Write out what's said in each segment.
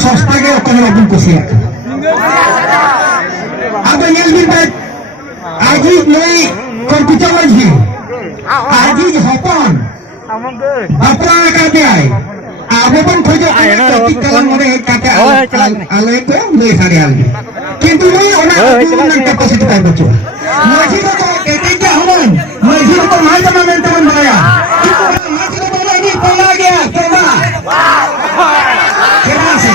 सस्ता के ओकरे बाबू कुसिया अब ये भी बात आजी नहीं कंप्यूटर वाली आजी हपन अपना काटे आए आबो पन खोजो कलम मरे काटे आले तो नहीं सारे आले किंतु नहीं ओना ओना कैपेसिटी पाए बच्चों मस्जिद तो कहते क्या हमन मस्जिद तो मार जमा में तमन बनाया किंतु मस्जिद तो नहीं पला गया तोबा केना से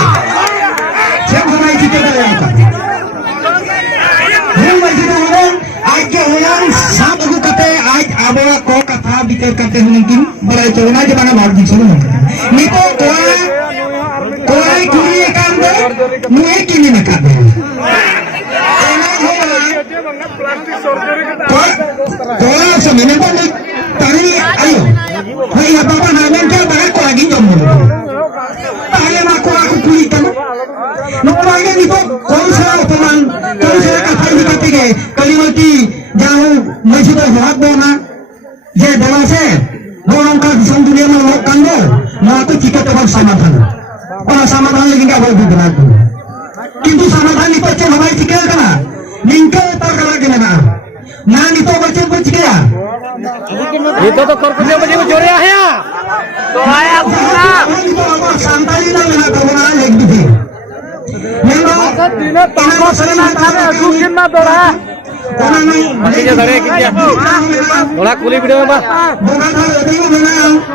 जब हमारी चीजें बनाया था हम मस्जिद हमन आज के हुयान सात को कहते आज आबोला को कथा बिकर करते हैं लेकिन बड़ा चलना जमाना मार दी सुनो निको कोई कुड़ी काम दे मुए किनी में कर दे कोई समय में तो नहीं तारी आयो भाई बाबा नाम क्या बाहर को आगे जम बोलो तारे माँ को आगे कुड़ी करो नौकरी निको कौन सा कथा निकलती है कलिमती जाऊँ मस्जिद हाथ बोना जे दला से बोलों का दुनिया में लोग कंगो ना तो चिका तो बस समाधान और समाधान लेकिन क्या बोल बना किंतु समाधान नहीं तो हमारी चिका करना निंके तो करा के ना ना नहीं तो बच्चे को चिका ये तो करपुलिया बजे में जोड़े आया तो आया पूरा तो अब शांताली ना लेना तो ना एक भी मेरा दिन ताको सना थाने सुकिन ना दोड़ा अरे ये धरे कि क्या थोड़ा कुली वीडियो में बा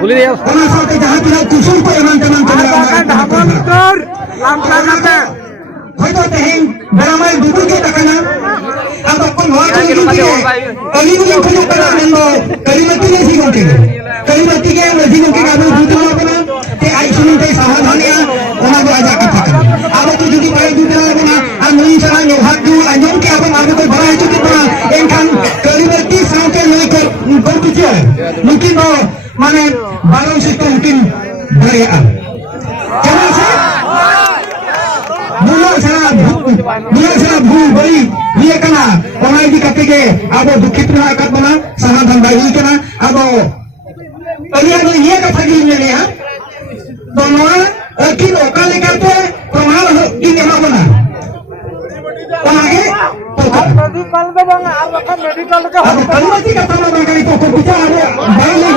कुली दिया ओना साथे जहां की कुसुम को एमन तमन चला ढाबा कर लाम करते होय तो तेहिन बरामय दुदु के तकना अब अपन होय के कलिमुगे खुलो करा नंदो कलिमती ने सीगोटे कलिमती के मजीनो के गाबो दुदु अपना ते आई सुनु ते सावधानिया ओना को आजा का तक अब तो जुदी बाय दुदु अपना आ नई सरा ने हाथ दु अजम के अब मार को बड़ा है कितना एनखान कलिमती साथे लेकर बंकिचे मungkin तो माने बालों से तो मungkin बड़े आ चलो से मुला सरा भूल बड़ी ये कना ओना इदी कते के अब दुखित ना कत बना समाधान बाई कना अब अलिया ने ये कथा की ने हां तो नोआ अकिन ओका लेकर तो प्रमाण हो इन एमा बना ओनागे मेडिकल दो बंगा आर मेडिकल का कलिमती कथा ना बंगा को बिचार बाई ले